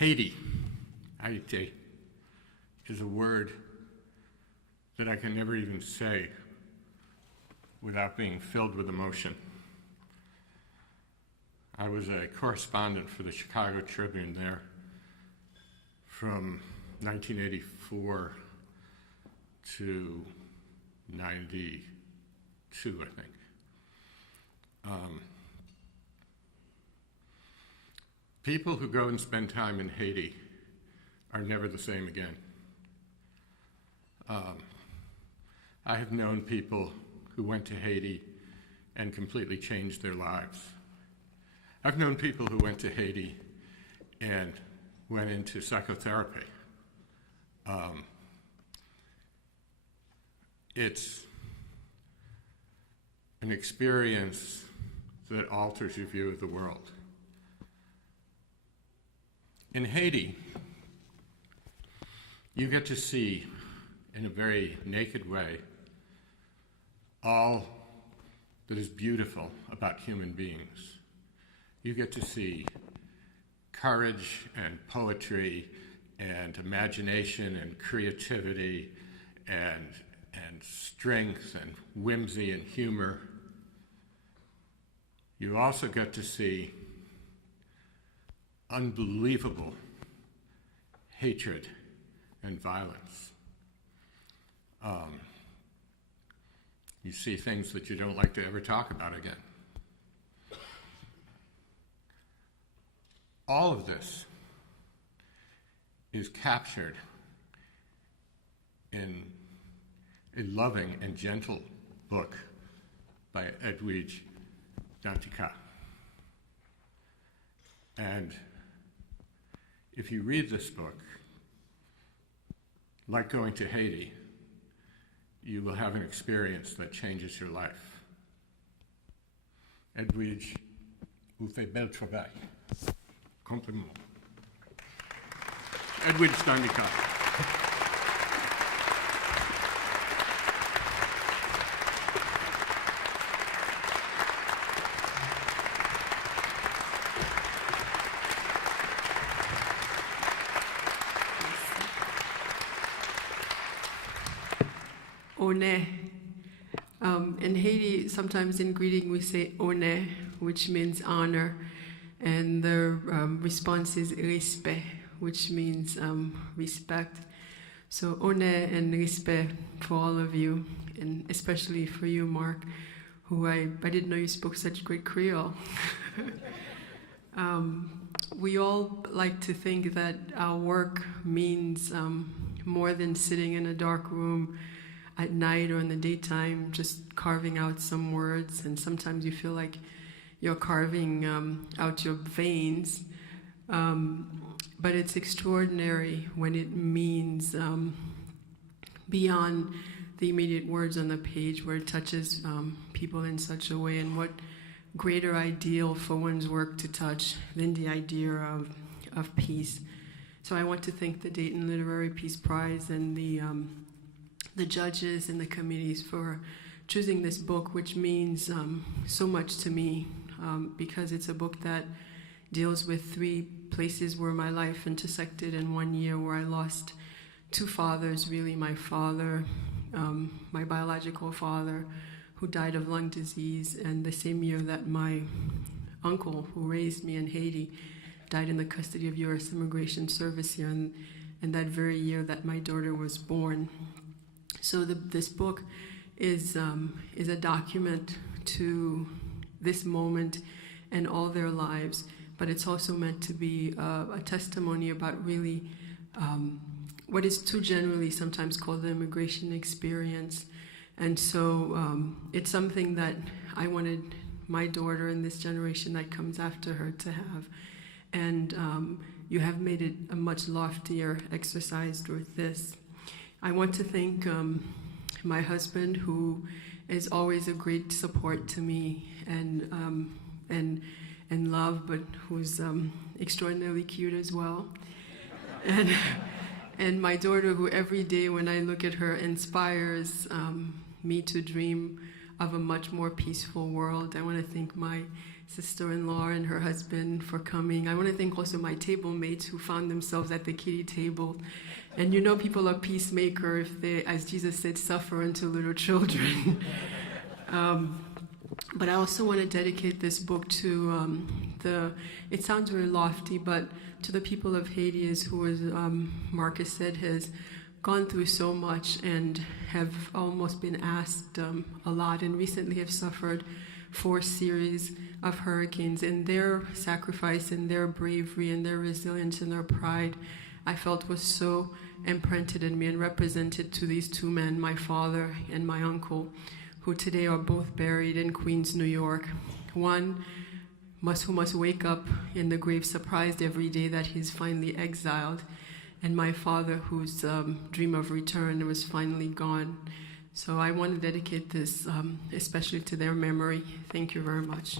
Haiti, Haiti, is a word that I can never even say without being filled with emotion. I was a correspondent for the Chicago Tribune there from 1984 to 92, I think. People who go and spend time in Haiti are never the same again. I have known people who went to Haiti and completely changed their lives. I've known people who went to Haiti and went into psychotherapy. It's an experience that alters your view of the world. In Haiti, you get to see, in a very naked way, all that is beautiful about human beings. You get to see courage and poetry and imagination and creativity and strength and whimsy and humor. You also get to see unbelievable hatred and violence. You see things that you don't like to ever talk about again. All of this is captured in a loving and gentle book by Edwidge Danticat. And if you read this book, like going to Haiti, you will have an experience that changes your life. Edwidge, vous faites bel travail. Compliment. Edwidge Danticat. One. In Haiti, sometimes in greeting we say one, which means honor, and the response is respect, which means respect. So one and respect for all of you, and especially for you, Mark, who I didn't know you spoke such great Creole. We all like to think that our work means more than sitting in a dark room at night or in the daytime, just carving out some words, and sometimes you feel like you're carving out your veins. But it's extraordinary when it means beyond the immediate words on the page, where it touches people in such a way, and what greater ideal for one's work to touch than the idea of peace. So I want to thank the Dayton Literary Peace Prize and the judges and the committees for choosing this book, which means so much to me, because it's a book that deals with 3 places where my life intersected in 1 year, where I lost 2 fathers, really. My father, my biological father, who died of lung disease, and the same year that my uncle, who raised me in Haiti, died in the custody of U.S. Immigration Service here, and that very year that my daughter was born. So this book is a document to this moment and all their lives, but it's also meant to be a testimony about really what is too generally sometimes called the immigration experience. And so it's something that I wanted my daughter and this generation that comes after her to have. And you have made it a much loftier exercise with this. I want to thank my husband, who is always a great support to me and love, but who's extraordinarily cute as well. And my daughter, who every day when I look at her inspires me to dream of a much more peaceful world. I want to thank my sister-in-law and her husband for coming. I want to thank also my table mates who found themselves at the kiddie table. And you know people are peacemaker if they, as Jesus said, suffer unto little children. But I also want to dedicate this book to it sounds very lofty, but to the people of Haiti, who, as Marcus said, has gone through so much and have almost been asked a lot, and recently have suffered 4 series of hurricanes. And their sacrifice and their bravery and their resilience and their pride, I felt was so imprinted in me and represented to these 2 men, my father and my uncle, who today are both buried in Queens, New York. One who must wake up in the grave surprised every day that he's finally exiled, and my father, whose dream of return was finally gone. So I want to dedicate this especially to their memory. Thank you very much.